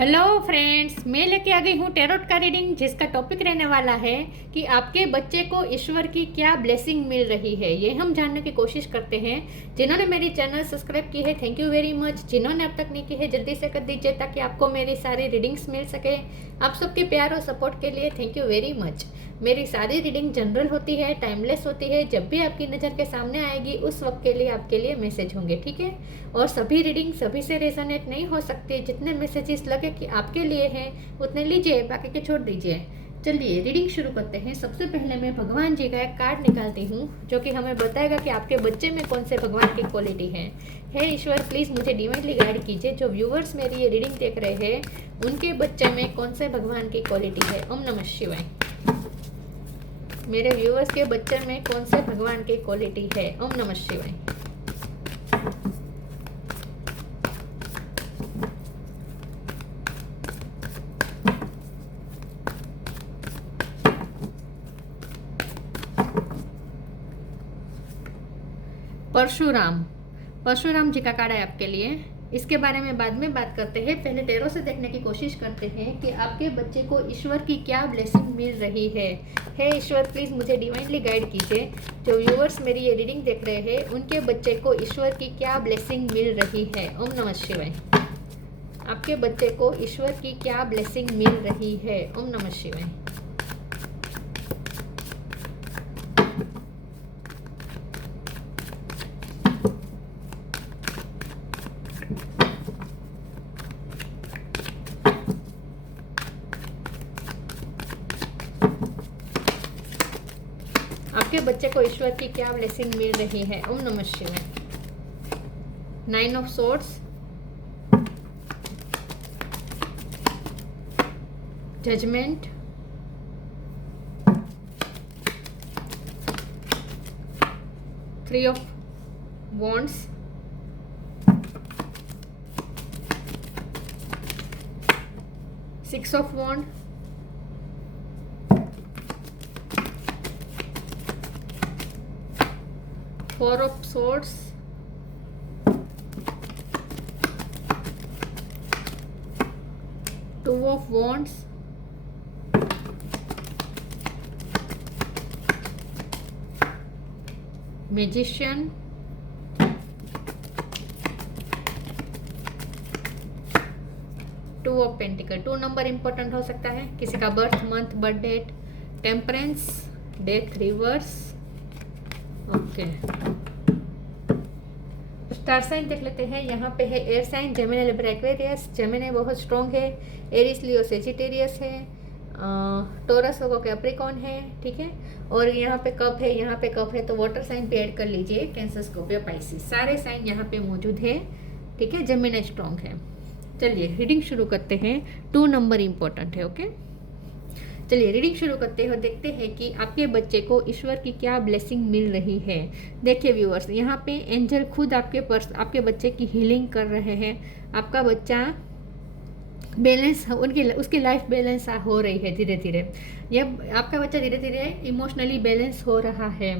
Hello friends, मैं लेके आ गई हूँ टैरोट का रीडिंग, जिसका टॉपिक रहने वाला है कि आपके बच्चे को ईश्वर की क्या ब्लेसिंग मिल रही है। ये हम जानने की कोशिश करते हैं। जिन्होंने मेरी चैनल सब्सक्राइब की है, थैंक यू वेरी मच। जिन्होंने अब तक नहीं की है, जल्दी से कर दीजिए ताकि आपको मेरी सारी रीडिंग्स मिल सके। आप सबके प्यार और सपोर्ट के लिए थैंक यू वेरी मच। मेरी सारी रीडिंग जनरल होती है, टाइमलेस होती है। जब भी आपकी नज़र के सामने आएगी उस वक्त के लिए आपके लिए मैसेज होंगे, ठीक है। और सभी रीडिंग सभी से रेजोनेट नहीं हो सकती। जितने मैसेजेस लगे कि आपके लिए हैं उतने लीजिए, बाकी के छोड़ दीजिए। चलिए रीडिंग शुरू करते हैं। सबसे पहले मैं भगवान जी का एक कार्ड निकालती हूँ जो कि हमें बताएगा कि आपके बच्चे में कौन से भगवान की क्वालिटी है। हे ईश्वर, प्लीज़ मुझे डिवाइनली गाइड कीजिए। जो व्यूवर्स मेरी ये रीडिंग देख रहे हैं उनके बच्चे में कौन से भगवान की क्वालिटी है। ओम नमः शिवाय। मेरे व्यूवर्स के बच्चे में कौन से भगवान की क्वालिटी है। ओम नमः शिवाय। परशुराम, परशुराम जी का कार्ड है आपके लिए। इसके बारे में बाद में बात करते हैं। पहले टैरो से देखने की कोशिश करते हैं कि आपके बच्चे को ईश्वर की क्या ब्लेसिंग मिल रही है। हे ईश्वर, प्लीज़ मुझे डिवाइनली गाइड कीजिए। जो व्यूअर्स मेरी ये रीडिंग देख रहे हैं उनके बच्चे को ईश्वर की क्या ब्लेसिंग मिल रही है। ओम नमः शिवाय। आपके बच्चे को ईश्वर की क्या ब्लेसिंग मिल रही है। ओम नमः शिवाय। आपके बच्चे को ईश्वर की क्या ब्लेसिंग मिल रही है। ओम नमः शिवाय। 9 of swords, judgement, three of wands, six of wand, four of swords, two of wands, magician, two of pentacle. 2 number important हो सकता है। किसी का birth month, birth date, temperance, death reverse. Okay, star sign देख लेते हैं। यहाँ पे है air sign, Gemini, Libra, Aquarius. Gemini बहुत स्ट्रॉन्ग है। एरिस, लियो, सेजिटेरियस है। टोरस, लोगों के कैप्रिकॉर्न है, ठीक है। और यहाँ पे कप है, यहाँ पे कप है, तो वाटर साइन पे ऐड कर लीजिए। कैंसर, स्कॉर्पियो, पाइसिस, सारे साइन यहाँ पे मौजूद है, ठीक है। जेमिनी स्ट्रॉन्ग है। चलिए रीडिंग शुरू करते हैं। 2 नंबर इंपॉर्टेंट है, ओके। चलिए रीडिंग शुरू करते हैं और देखते हैं कि आपके बच्चे को ईश्वर की क्या ब्लेसिंग मिल रही है। देखिए व्यूअर्स, यहाँ पे एंजल खुद आपके बच्चे की हीलिंग कर रहे हैं। आपका बच्चा बैलेंस, उसकी लाइफ बैलेंस हो रही है धीरे धीरे। ये आपका बच्चा धीरे धीरे इमोशनली बैलेंस हो रहा है।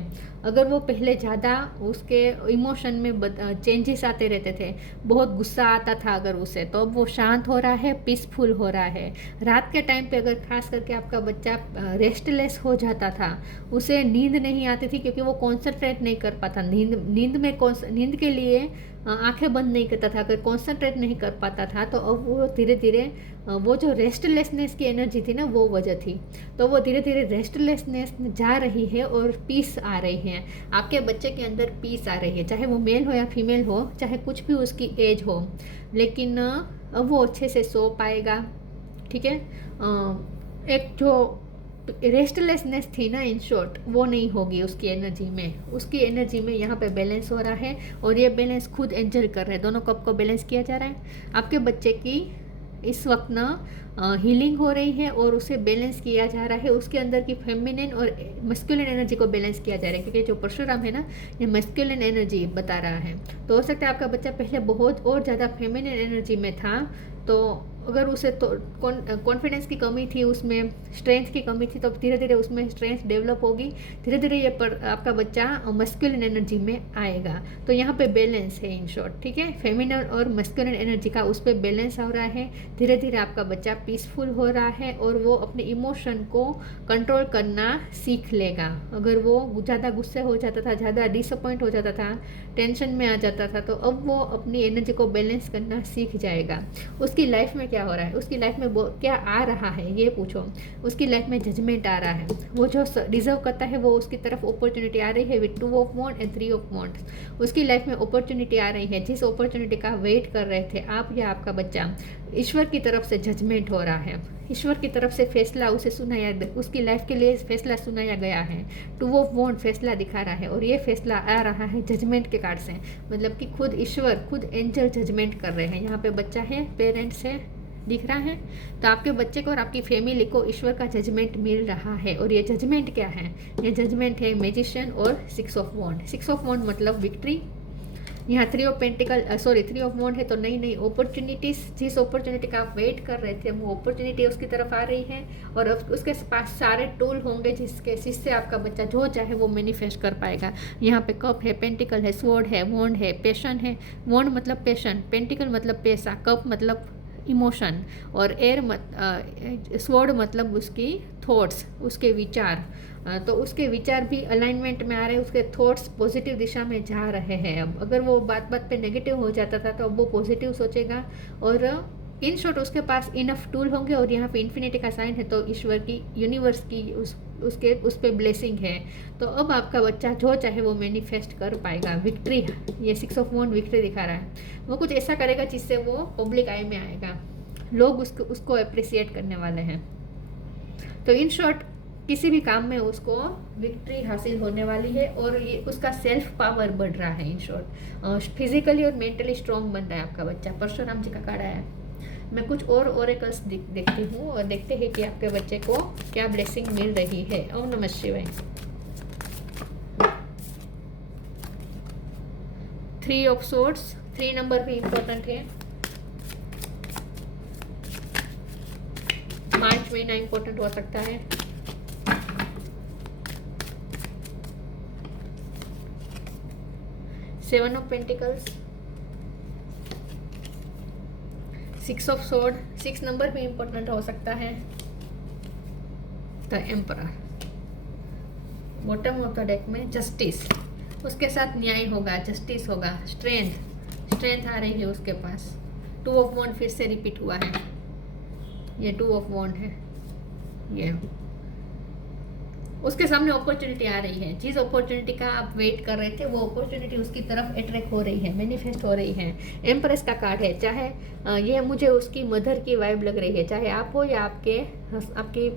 अगर वो पहले ज़्यादा उसके इमोशन में चेंजेस आते रहते थे, बहुत गुस्सा आता था अगर उसे, तो अब वो शांत हो रहा है, पीसफुल हो रहा है। रात के टाइम पे अगर खास करके आपका बच्चा रेस्टलेस हो जाता था, उसे नींद नहीं आती थी क्योंकि वो कॉन्सेंट्रेट नहीं कर पाता। नींद के लिए आंखें बंद नहीं करता था। अगर कॉन्सेंट्रेट नहीं कर पाता था तो अब वो धीरे धीरे वो जो रेस्टलेसनेस की एनर्जी थी ना, वो वजह थी। तो वो धीरे धीरे रेस्टलेसनेस जा रही है और पीस आ रही है। आपके बच्चे के अंदर पीस आ रही है, चाहे वो मेल हो या फीमेल हो, चाहे कुछ भी उसकी एज हो, लेकिन अब वो अच्छे से सो पाएगा, ठीक है। एक जो रेस्टलेसनेस थी ना, इन शॉर्ट, वो नहीं होगी उसकी एनर्जी में। उसकी एनर्जी में यहाँ पे बैलेंस हो रहा है और ये बैलेंस खुद एंजल कर रहे हैं। दोनों कप को बैलेंस किया जा रहा है। आपके बच्चे की इस वक्त ना हीलिंग हो रही है और उसे बैलेंस किया जा रहा है। उसके अंदर की फेमिनिन और मस्कुलिन एनर्जी को बैलेंस किया जा रहा है, क्योंकि जो परशुराम है ना, ये मस्कुलिन एनर्जी बता रहा है। तो हो सकता है आपका बच्चा पहले बहुत और ज़्यादा फेमिनिन एनर्जी में था, तो अगर उसे तो कॉन्फिडेंस की कमी थी, उसमें स्ट्रेंथ की कमी थी, तो धीरे धीरे उसमें स्ट्रेंथ डेवलप होगी, धीरे धीरे ये पर आपका बच्चा मस्कुलिन एनर्जी में आएगा। तो यहाँ पे बैलेंस है इन शॉर्ट, ठीक है, फेमिनल और मस्कुलिन एनर्जी का उस पर बैलेंस हो रहा है। धीरे धीरे आपका बच्चा पीसफुल हो रहा है और वो अपने इमोशन को कंट्रोल करना सीख लेगा। अगर वो ज़्यादा गुस्से हो जाता था, ज़्यादा डिसअपॉइंट हो जाता था, टेंशन में आ जाता था, तो अब वो अपनी एनर्जी को बैलेंस करना सीख जाएगा। उसकी लाइफ में क्या हो रहा है, उसकी लाइफ में क्या आ रहा है ये पूछो। उसकी लाइफ में जजमेंट आ रहा है, वो जो डिजर्व करता है वो उसकी तरफ अपॉर्चुनिटी आ रही है with 2 of wands and 3 of wands. उसकी लाइफ में अपॉर्चुनिटी आ रही है, जिस अपॉर्चुनिटी का वेट कर रहे थे आप या आपका बच्चा, ईश्वर की तरफ से जजमेंट हो रहा है, ईश्वर की तरफ से फैसला उसे सुनाया, उसकी लाइफ के लिए फैसला सुनाया गया है। 2 ऑफ वॉन्ड फैसला दिखा रहा है और ये फैसला आ रहा है जजमेंट के कार्ड से, मतलब कि खुद ईश्वर, खुद एंजल जजमेंट कर रहे हैं। यहाँ पे बच्चा है, पेरेंट्स है, दिख रहा है, तो आपके बच्चे को और आपकी फैमिली को ईश्वर का जजमेंट मिल रहा है। और ये जजमेंट क्या है, ये जजमेंट है मैजिशियन और 6 ऑफ वॉन्ड। 6 ऑफ वॉन्ड मतलब विक्ट्री। यहाँ 3 ऑफ पेंटिकल 3 ऑफ वॉन्ड है, तो नई नई अपॉर्चुनिटीज, जिस अपॉर्चुनिटी का आप वेट कर रहे थे वो अपॉर्चुनिटी उसकी तरफ आ रही है और अब उसके पास सारे टूल होंगे जिससे आपका बच्चा जो चाहे वो मैनिफेस्ट कर पाएगा। यहाँ पे कप है, पेंटिकल है, स्वॉर्ड है, वॉन्ड है, पैशन है। वॉन्ड मतलब पैशन, पेंटिकल मतलब पैसा, कप मतलब इमोशन और स्वॉर्ड मतलब उसकी थॉट्स, उसके विचार। तो उसके विचार भी अलाइनमेंट में आ रहे हैं, उसके थॉट्स पॉजिटिव दिशा में जा रहे हैं। अब अगर वो बात बात पे नेगेटिव हो जाता था तो अब वो पॉजिटिव सोचेगा और इन शॉर्ट उसके पास इनफ टूल होंगे। और यहाँ पे इन्फिनिटी का साइन है, तो ईश्वर की, यूनिवर्स की उस पर ब्लेसिंग है। तो अब आपका बच्चा जो चाहे वो मैनिफेस्ट कर पाएगा। विक्ट्री, ये 6 ऑफ वॉन्ड विक्ट्री दिखा रहा है। वो कुछ ऐसा करेगा जिससे वो पब्लिक आई में आएगा, लोग उसको अप्रिसिएट करने वाले हैं। तो इन शॉर्ट किसी भी काम में उसको विक्ट्री हासिल होने वाली है और ये उसका सेल्फ पावर बढ़ रहा है। इन शॉर्ट फिजिकली और मेंटली स्ट्रॉन्ग बन रहा है आपका बच्चा। परशुराम जी का कार्ड आया है। मैं कुछ और ओरेकल्स देखती हूँ और देखते हैं कि आपके बच्चे को क्या ब्लेसिंग मिल रही है। ओम नमः शिवाय। 3 ऑफ सोर्ड्स, 3 नंबर भी इम्पोर्टेंट है। मार्च महीना इम्पोर्टेंट हो सकता है। Seven of pentacles, 6 of sword, 6 number भी इम्पोर्टेंट हो सकता है। The emperor, bottom of the deck में जस्टिस, उसके साथ न्याय होगा, जस्टिस होगा। स्ट्रेंथ आ रही है उसके पास। 2 ऑफ वॉन्ड फिर से रिपीट हुआ है, ये 2 ऑफ वॉन्ड है। ये उसके सामने अपॉर्चुनिटी आ रही है, जिस अपॉर्चुनिटी का आप वेट कर रहे थे वो अपॉर्चुनिटी उसकी तरफ अट्रैक्ट हो रही है, मैनिफेस्ट हो रही है। एम्प्रेस का कार्ड है, चाहे ये मुझे उसकी मदर की वाइब लग रही है, चाहे आप हो या आपकी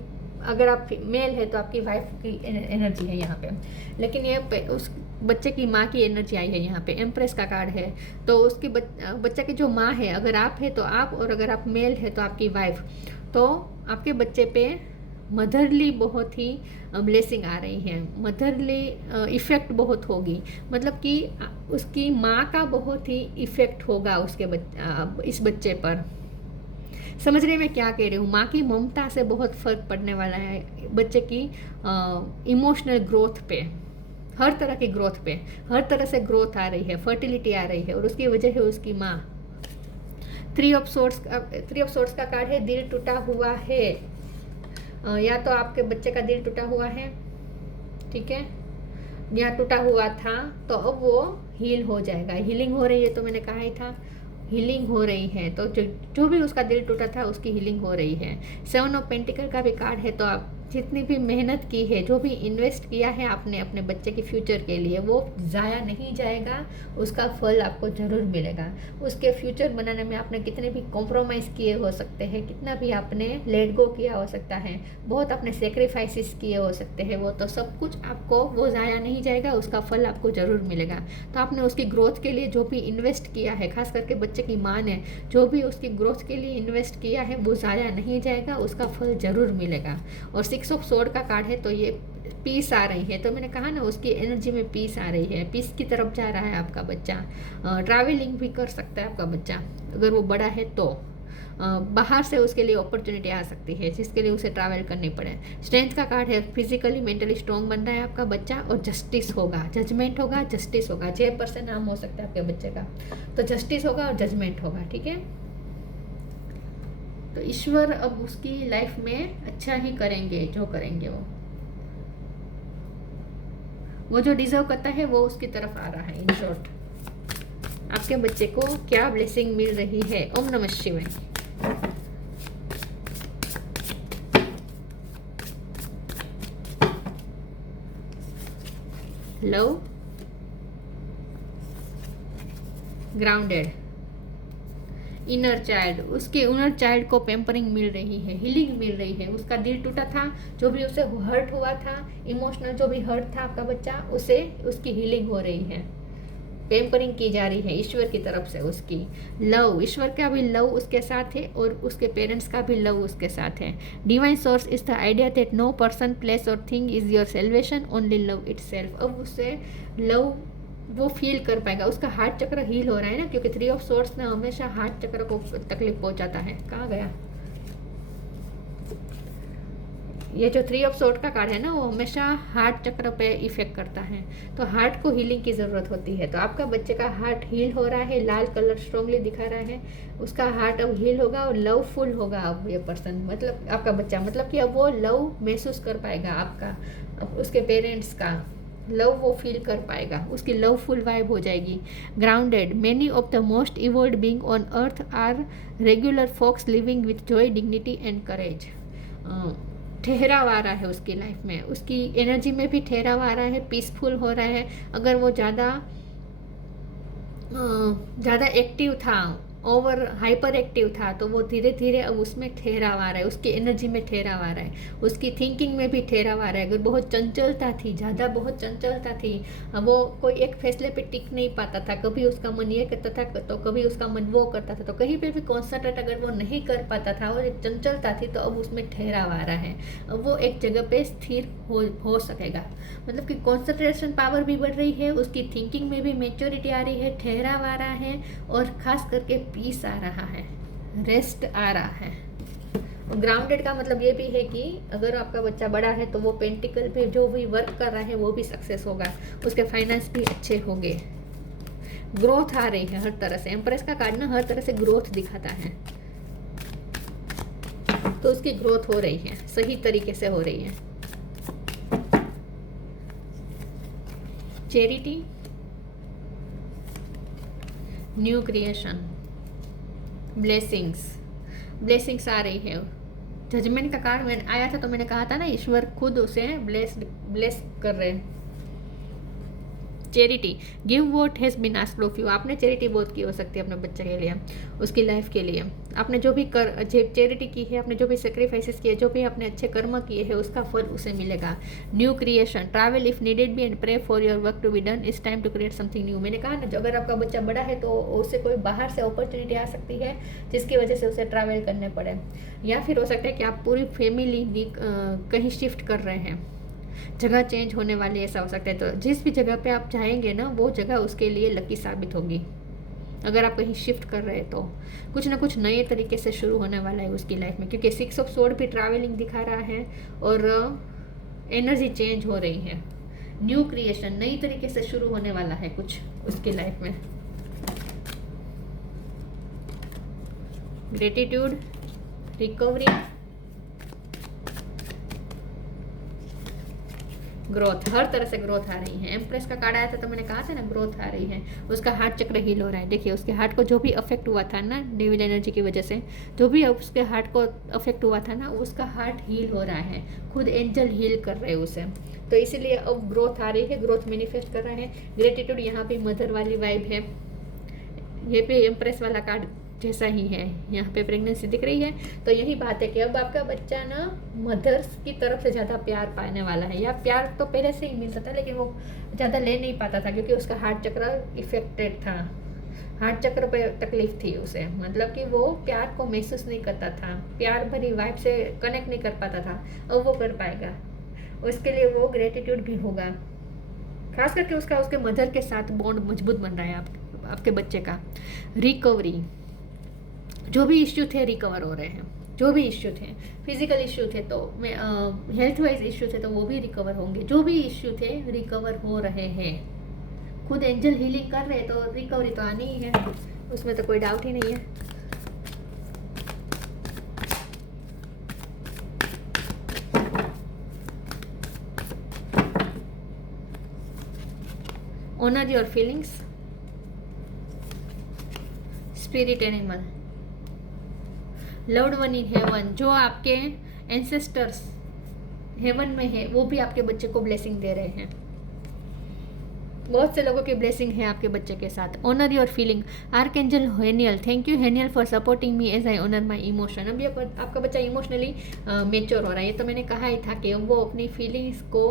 अगर आप मेल है तो आपकी वाइफ की एनर्जी है यहाँ पे, लेकिन ये उस बच्चे की माँ की एनर्जी आई है यहाँ पे। एम्प्रेस का कार्ड है, तो उसकी बच्चा की जो माँ है, अगर आप है तो आप, और अगर आप मेल है तो आपकी वाइफ, तो आपके बच्चे पे मदरली बहुत ही ब्लेसिंग आ रही है, मदरली इफ़ेक्ट बहुत होगी, मतलब कि उसकी माँ का बहुत ही इफ़ेक्ट होगा इस बच्चे पर। समझ रहे मैं क्या कह रही हूँ? माँ की ममता से बहुत फ़र्क पड़ने वाला है बच्चे की इमोशनल ग्रोथ पे, हर तरह की ग्रोथ पे, हर तरह से ग्रोथ आ रही है, फर्टिलिटी आ रही है, और उसकी वजह है उसकी माँ। 3 ऑफ सोर्ड्स का कार्ड है, दिल टूटा हुआ है, या तो आपके बच्चे का दिल टूटा हुआ है, ठीक है, या टूटा हुआ था, तो अब वो हील हो जाएगा। हीलिंग हो रही है, तो मैंने कहा ही था हीलिंग हो रही है, तो जो भी उसका दिल टूटा था उसकी हीलिंग हो रही है। 7 ऑफ पेंटिकल का भी कार्ड है, तो आप जितनी भी मेहनत की है, जो भी इन्वेस्ट किया है आपने अपने बच्चे के फ्यूचर के लिए, वो ज़ाया नहीं जाएगा, उसका फल आपको ज़रूर मिलेगा। उसके फ्यूचर बनाने में आपने कितने भी कॉम्प्रोमाइज़ किए हो सकते हैं, कितना भी आपने लेट गो किया हो सकता है, बहुत अपने सेक्रीफाइसेस किए हो सकते हैं, वो तो सब कुछ आपको, वो ज़ाया नहीं जाएगा, उसका फल आपको ज़रूर मिलेगा। तो आपने उसकी ग्रोथ के लिए जो भी इन्वेस्ट किया है, खास करके बच्चे की माँ ने जो भी उसकी ग्रोथ के लिए इन्वेस्ट किया है, वो ज़ाया नहीं जाएगा, उसका फल ज़रूर मिलेगा। और 6 ऑफ सोर्ड का कार्ड है, तो ये पीस आ रही है, तो मैंने कहा ना उसकी एनर्जी में पीस आ रही है, पीस की तरफ जा रहा है आपका बच्चा। ट्रैवलिंग भी कर सकता है आपका बच्चा अगर वो बड़ा है तो। बाहर से उसके लिए अपॉर्चुनिटी आ सकती है जिसके लिए उसे ट्रैवल करनी पड़े। स्ट्रेंथ का कार्ड है, फिजिकली मेंटली स्ट्रॉन्ग बन रहा है आपका बच्चा, और जस्टिस होगा, जजमेंट होगा, जस्टिस होगा। चेयरपर्सन नाम हो सकता है आपके बच्चे का, तो जस्टिस होगा और जजमेंट होगा, ठीक है। तो ईश्वर अब उसकी लाइफ में अच्छा ही करेंगे, जो करेंगे वो जो डिजर्व करता है वो उसकी तरफ आ रहा है। इन शॉर्ट आपके बच्चे को क्या ब्लेसिंग मिल रही है। ओम नमः शिवाय। लव, ग्राउंडेड, इनर चाइल्ड, उसके इनर चाइल्ड को पेम्परिंग मिल रही है, हीलिंग मिल रही है। उसका दिल टूटा था, जो भी उसे हर्ट हुआ था, इमोशनल जो भी हर्ट था आपका बच्चा, उसे उसकी हीलिंग हो रही है, पेम्परिंग की जा रही है ईश्वर की तरफ से। उसकी लव, ईश्वर का भी लव उसके साथ है और उसके पेरेंट्स का भी लव उसके साथ है। Divine source is the idea that no person, place और thing is your salvation, only love itself. अब उससे लव वो फील कर पाएगा। उसका हार्ट चक्र हील हो रहा है ना, क्योंकि 3 ऑफ सोर्स ना हमेशा हार्ट चक्र को तकलीफ पहुंचाता है। कहाँ गया ये जो 3 ऑफ सोर्ड का कार्ड है ना, वो हमेशा हार्ट चक्र पे इफेक्ट करता है, तो हार्ट को हीलिंग की ज़रूरत होती है। तो आपका बच्चे का हार्ट हील हो रहा है, लाल कलर स्ट्रांगली दिखा रहा है। उसका हार्ट अब हील होगा और लवफुल होगा अब ये पर्सन, मतलब आपका बच्चा, मतलब कि अब वो लव महसूस कर पाएगा आपका, अब उसके पेरेंट्स का लव वो फील कर पाएगा, उसकी लवफुल वाइब हो जाएगी। Grounded, many of the most evolved being on earth are regular folks living with joy, dignity and courage. ठहराव आ रहा है उसकी लाइफ में, उसकी एनर्जी में भी ठहराव आ रहा है, पीसफुल हो रहा है। अगर वो ज़्यादा एक्टिव था, ओवर हाइपर एक्टिव था, तो वो धीरे धीरे अब उसमें ठहराव आ रहा है, उसकी एनर्जी में ठहराव आ रहा है, उसकी थिंकिंग में भी ठहराव आ रहा है। अगर बहुत चंचलता थी, ज़्यादा बहुत चंचलता थी, वो कोई एक फैसले पे टिक नहीं पाता था, कभी उसका मन ये करता था तो कभी उसका मन वो करता था, तो कहीं पे भी कॉन्सेंट्रेट अगर वो नहीं कर पाता था और एक चंचलता थी, तो अब उसमें ठहराव आ रहा है। अब वो एक जगह पे स्थिर हो सकेगा, मतलब कि कॉन्सेंट्रेशन पावर भी बढ़ रही है, उसकी थिंकिंग में भी मेच्योरिटी आ रही है, ठहराव आ रहा है, और खास करके पीस आ रहा है, रेस्ट आ रहा है। ग्राउंडेड का मतलब ये भी है कि अगर आपका बच्चा बड़ा है तो वो पेंटिकल पे जो भी वर्क कर रहा है वो भी सक्सेस होगा, उसके फाइनेंस भी अच्छे होंगे, ग्रोथ आ रही है हर तरह से। एम्प्रेस का कार्ड ना हर तरह से ग्रोथ दिखाता है, तो उसकी ग्रोथ हो रही है, सही तरीके से हो रही है। चैरिटी, न्यू क्रिएशन, ब्लेसिंग्स आ रही है। जजमेंट का कार्ड मैंने आया था तो मैंने कहा था ना, ईश्वर खुद उसे ब्लेस कर रहे हैं। Charity, give what has been asked of you. आपने चैरिटी बहुत की हो सकती है अपने बच्चे के लिए, उसकी लाइफ के लिए। आपने जो भी चैरिटी की है, आपने जो भी सेक्रीफाइसेस किए, जो भी आपने अच्छे कर्म किए हैं, उसका फल उसे मिलेगा। New creation, travel if needed be and pray for your work to be done, it's time to create something new. मैंने कहा ना, जो अगर आपका बच्चा बड़ा है तो उससे कोई बाहर से अपॉर्चुनिटी आ सकती है जिसकी वजह से उसे ट्रैवल करने पड़े, या फिर हो सकता है कि आप पूरी फैमिली कहीं शिफ्ट कर रहे हैं, जगह चेंज होने वाली, ऐसा हो सकता है। तो जिस भी जगह पे आप जाएंगे ना, वो जगह उसके लिए लकी साबित होगी। अगर आप कहीं शिफ्ट कर रहे हैं तो कुछ ना कुछ नए तरीके से शुरू होने वाला है उसकी लाइफ में, क्योंकि 6 ऑफ सोर्ड भी ट्रैवलिंग दिखा रहा है और एनर्जी चेंज हो रही है। न्यू क्रिएशन, नई तरीके से शुरू होने वाला है कुछ उसकी लाइफ में। ग्रेटिट्यूड, रिकवरी, ग्रोथ, हर तरह से ग्रोथ आ रही है। एम्प्रेस का कार्ड आया था तो मैंने कहा था ना, ग्रोथ आ रही है। उसका हार्ट चक्र हील हो रहा है। देखिए उसके हार्ट को जो भी अफेक्ट हुआ था ना, डेविल एनर्जी की वजह से जो भी उसके हार्ट को अफेक्ट हुआ था ना, उसका हार्ट हील हो रहा है, खुद एंजल हील कर रहे हैं उसे, तो इसीलिए अब ग्रोथ आ रही है, ग्रोथ मैनिफेस्ट कर रहा है। ग्रेटिट्यूड, यहाँ पे मदर वाली वाइब है, ये पे एम्प्रेस वाला कार्ड जैसा ही है, यहाँ पे प्रेगनेंसी दिख रही है। तो यही बात है कि अब आपका बच्चा ना मदर्स की तरफ से ज़्यादा प्यार पाने वाला है, या प्यार तो पहले से ही मिलता था लेकिन वो ज़्यादा ले नहीं पाता था क्योंकि उसका हार्ट चक्र इफेक्टेड था, हार्ट चक्र पे तकलीफ थी उसे, मतलब कि वो प्यार को महसूस नहीं करता था, प्यार भरी वाइब से कनेक्ट नहीं कर पाता था। अब वो कर पाएगा, उसके लिए वो ग्रेटिट्यूड भी होगा, खास करके उसका उसके मदर के साथ बॉन्ड मजबूत बन रहा है आपके बच्चे का। जो भी इश्यू थे रिकवर हो रहे हैं, जो भी इश्यू थे, फिजिकल इश्यू थे तो हेल्थ वाइज इश्यू थे तो वो भी रिकवर होंगे, जो भी इश्यू थे रिकवर हो रहे हैं। खुद एंजल हीलिंग कर रहे हैं तो रिकवरी तो आनी ही है, उसमें तो कोई डाउट ही नहीं है। Honour your feelings, spirit animal, loved one in heaven, जो आपके एंसेस्टर्स हेवन में है वो भी आपके बच्चे को ब्लेसिंग दे रहे हैं। बहुत से लोगों की ब्लेसिंग है आपके बच्चे के साथ। Honour your feeling, archangel Haniel, thank you Haniel for supporting me as I honour my emotion. अभी आपका बच्चा इमोशनली मेच्योर हो रहा है, ये तो मैंने कहा ही था कि वो अपनी फीलिंग्स को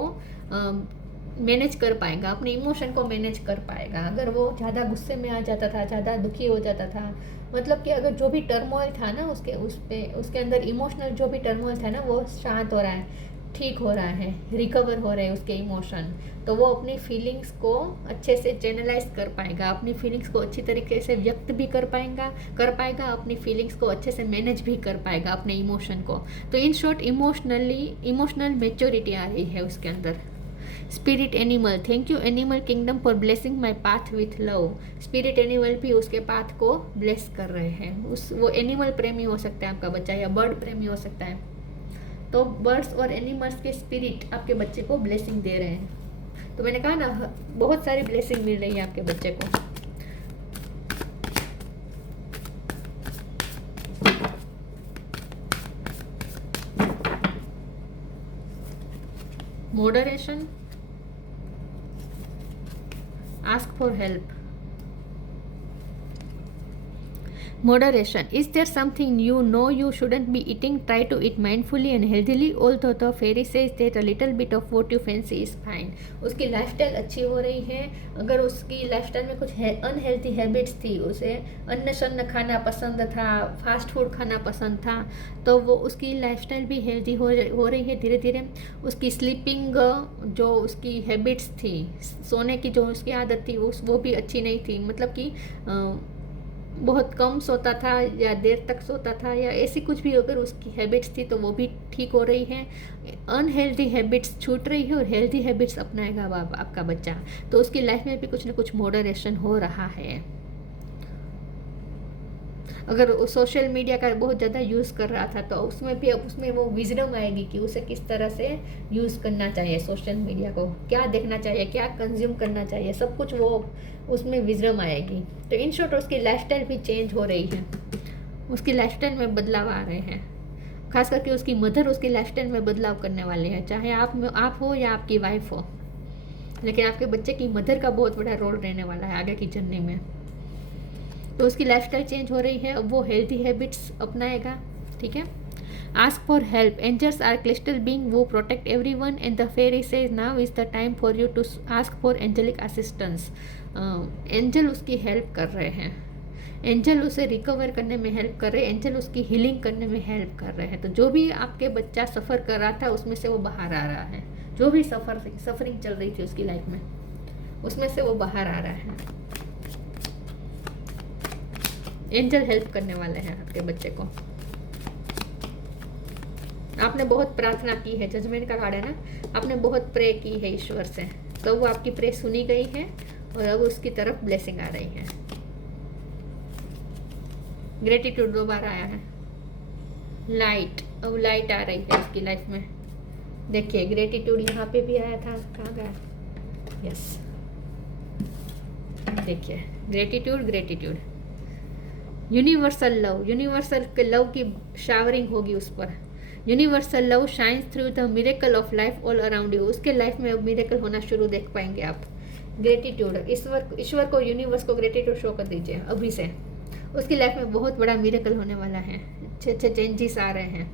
मैनेज कर पाएगा, अपने इमोशन को मैनेज कर पाएगा। अगर वो ज़्यादा गुस्से में आ जाता था, ज़्यादा दुखी हो जाता था, मतलब कि अगर जो भी टर्मोइल था ना उसके अंदर इमोशनल जो भी टर्मोइल था ना वो शांत हो रहा है, ठीक हो रहा है, रिकवर हो रहे हैं उसके इमोशन, तो वो अपनी फीलिंग्स को अच्छे से चैनलाइज कर पाएगा, अपनी फीलिंग्स को अच्छी तरीके से व्यक्त भी कर पाएगा, अपनी फीलिंग्स को अच्छे से मैनेज भी कर पाएगा, अपने इमोशन को। तो इन शॉर्ट इमोशनल मेच्योरिटी आ रही है उसके अंदर। Spirit animal, thank you animal kingdom for blessing my path with love. Spirit animal भी उसके पाथ को ब्लेस कर रहे हैं। वो एनिमल प्रेमी हो सकता है आपका बच्चा, या बर्ड प्रेमी हो सकता है। तो बर्ड्स और एनिमल्स के स्पिरिट आपके बच्चे को ब्लेसिंग दे रहे हैं। तो मैंने कहा ना, बहुत सारी ब्लेसिंग मिल रही है आपके बच्चे को। Moderation, ask for help. Moderation. Is there something you know you shouldn't be eating? Try to eat mindfully and healthily. Although the fairy says that a little bit of what you fancy is fine. उसकी lifestyle अच्छी हो रही है। अगर उसकी lifestyle में कुछ unhealthy habits थी, उसे अन्न शन्न खाना पसंद था, फास्ट फूड खाना पसंद था, तो वो उसकी लाइफस्टाइल भी हेल्थी हो रही है धीरे धीरे। उसकी स्लीपिंग जो उसकी हैबिट्स थी, सोने की जो उसकी आदत थी वो भी अच्छी नहीं थी, मतलब कि बहुत कम सोता था या देर तक सोता था, या ऐसी कुछ भी अगर उसकी हैबिट्स थी तो वो भी ठीक हो रही है। अनहेल्दी हैबिट्स छूट रही है और हेल्दी हैबिट्स अपनाएगा आपका बच्चा, तो उसकी लाइफ में भी कुछ ना कुछ मॉडरेशन हो रहा है। अगर वो सोशल मीडिया का बहुत ज़्यादा यूज़ कर रहा था तो उसमें वो विजडम आएगी कि उसे किस तरह से यूज़ करना चाहिए, सोशल मीडिया को क्या देखना चाहिए, क्या कंज्यूम करना चाहिए, सब कुछ वो उसमें विजडम आएगी। तो इन शॉर्ट उसकी लाइफस्टाइल भी चेंज हो रही है, उसकी लाइफस्टाइल में बदलाव आ रहे हैं। खास करके उसकी मदर उसकी लाइफस्टाइल में बदलाव करने वाले हैं, चाहे आप हो या आपकी वाइफ हो, लेकिन आपके बच्चे की मदर का बहुत बड़ा रोल रहने वाला है आगे की जर्नी में। तो उसकी लाइफस्टाइल चेंज हो रही है, अब वो हेल्थी हैबिट्स अपनाएगा, ठीक है। Ask for help, angels are crystal being वो protect everyone and the fairy says now is the time for you to ask for angelic assistance. Angel उसकी हेल्प कर रहे हैं, एंजल उसे रिकवर करने में हेल्प कर रहे हैं, एंजल उसकी हीलिंग करने में हेल्प कर रहे हैं। तो जो भी आपके बच्चा सफ़र कर रहा था उसमें से वो बाहर आ रहा है, जो भी सफरिंग चल रही थी उसकी लाइफ में उसमें से वो बाहर आ रहा है। एंजल हेल्प करने वाले हैं आपके बच्चे को। आपने बहुत प्रार्थना की है, जजमेंट का कार्ड है ना, आपने बहुत प्रे की है ईश्वर से, तो वो आपकी प्रे सुनी गई है और अब उसकी तरफ ब्लेसिंग आ रही है। ग्रेटिट्यूड 2 बार आया है। लाइट, अब लाइट आ रही है उसकी लाइफ में। देखिए ग्रेटिट्यूड यहाँ पे भी आया था, कहाँ गया? यस, देखिए gratitude. Universal love, universal love की शावरिंग होगी उस पर। Universal love shines through the miracle of life all around you. उसके लाइफ में अब मिरेकल होना शुरू देख पाएंगे आप। ग्रेटिट्यूड, ईश्वर को, यूनिवर्स को ग्रेटिट्यूड शो कर दीजिए अभी से। उसकी लाइफ में बहुत बड़ा मिरेकल होने वाला है, अच्छे चेंजेस आ रहे हैं।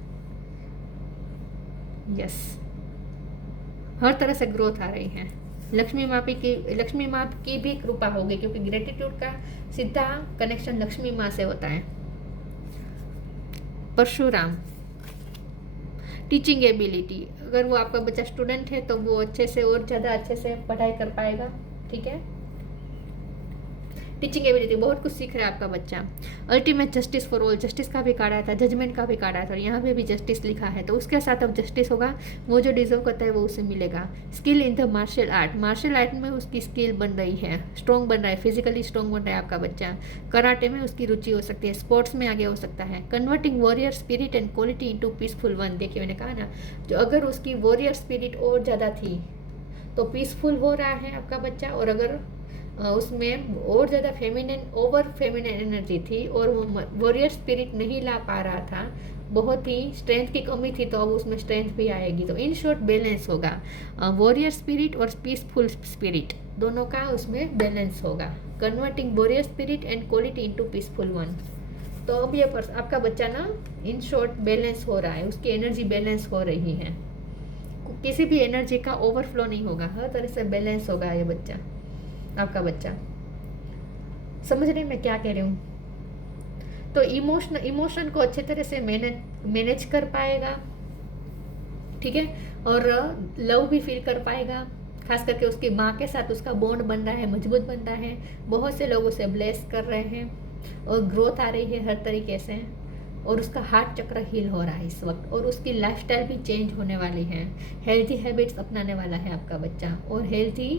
यस, हर तरह से ग्रोथ आ रही है। लक्ष्मी माँ की भी कृपा होगी, क्योंकि ग्रेटिट्यूड का सीधा कनेक्शन लक्ष्मी माँ से होता है। परशुराम, टीचिंग एबिलिटी, अगर वो आपका बच्चा स्टूडेंट है तो वो अच्छे से और ज़्यादा अच्छे से पढ़ाई कर पाएगा, ठीक है। टीचिंग एबिलिटी, बहुत कुछ सीख रहा है आपका बच्चा। Ultimate justice for all, justice का भी कार्ड आया था, जजमेंट का भी कार्ड आया था, और यहाँ पे भी जस्टिस लिखा है, तो उसके साथ अब जस्टिस होगा, वो जो डिजर्व करता है वो उसे मिलेगा। Skill in the martial art, martial art में उसकी स्किल बन रही है, स्ट्रॉन्ग बन रहा है, फिजिकली स्ट्रॉन्ग बन रहा है आपका बच्चा। कराटे में उसकी रुचि हो सकती है, स्पोर्ट्स में आगे हो सकता है। Converting warrior spirit and quality into peaceful one, देखिए मैंने कहा ना, जो अगर उसकी वॉरियर स्पिरिट और ज़्यादा थी तो पीसफुल हो रहा है आपका बच्चा, और अगर उसमें और ज़्यादा फेमिनिन, ओवर फेमिनिन एनर्जी थी और वो वॉरियर स्पिरिट नहीं ला पा रहा था, बहुत ही स्ट्रेंथ की कमी थी, तो अब उसमें स्ट्रेंथ भी आएगी। तो इन शॉर्ट बैलेंस होगा, वॉरियर स्पिरिट और पीसफुल स्पिरिट दोनों का उसमें बैलेंस होगा। Converting warrior spirit and quality into peaceful one. तो अब ये आपका बच्चा ना इन शॉर्ट बैलेंस हो रहा है, उसकी एनर्जी बैलेंस हो रही है, किसी भी एनर्जी का ओवरफ्लो नहीं होगा, हर तरह से बैलेंस होगा ये बच्चा, आपका बच्चा। समझ रहे मैं क्या कह रही हूँ? तो इमोशन को अच्छे तरह से मैनेज कर पाएगा, ठीक है, और लव भी फील कर पाएगा, खास करके उसकी माँ के साथ उसका बॉन्ड बन रहा है, मजबूत बन रहा है, बहुत से लोग उसे ब्लेस कर रहे हैं, और ग्रोथ आ रही है हर तरीके से, और उसका हार्ट चक्र हील हो रहा है इस वक्त, और उसकी लाइफस्टाइल भी चेंज होने वाली है, हेल्थी हैबिट्स अपनाने वाला है आपका बच्चा, और हेल्थी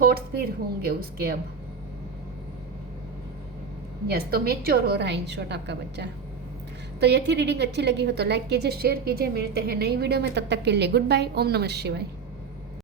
थॉट्स भी होंगे उसके अब। यस, तो मैच्योर हो रहा है इन शॉर्ट आपका बच्चा। तो ये थी रीडिंग, अच्छी लगी हो तो लाइक कीजिए, शेयर कीजिए, मिलते हैं नई वीडियो में, तब तक के लिए गुड बाय, ओम नमः शिवाय।